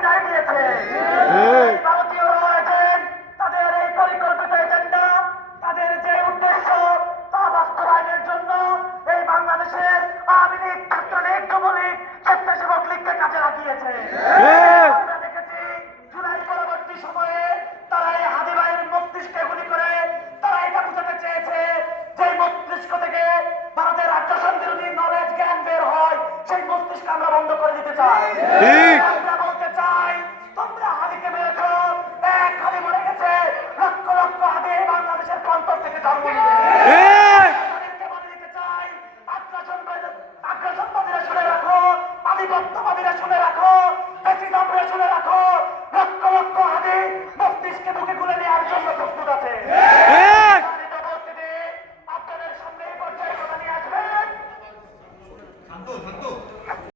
বিদায় দিয়েছে। ভারতীয় এজেন্ট তাদের এই পরিকল্পিত এজেন্ডা, তাদের যে উদ্দেশ্য তা বাস্তবায়নের জন্য এই বাংলাদেশের আওয়ামী লীগ, ছাত্রলীগ, যুবলীগ, স্বেচ্ছাসেবক লীগকে কাজে লাগিয়েছে। আমরা দেখেছি জুলাই পরবর্তী সময়ে তারা এই হাদি ভাইয়ের মস্তিষ্কে গুলি করে তারা এটা বুঝাতে চেয়েছে যে মস্তিষ্ক থেকে ভারতের আগ্রাসন বিরোধী নলেজ জ্ঞান বের হয়, সেই মস্তিষ্ক আমরা বন্ধ করে দিতে চাই। আমরা বলতে চাই তোমরা হাদিকে মেরেছ, এক হাদি মরে গেছে, লক্ষ লক্ষ হাদি বাংলাদেশের প্রান্তর থেকে জন্ম নিয়েছে।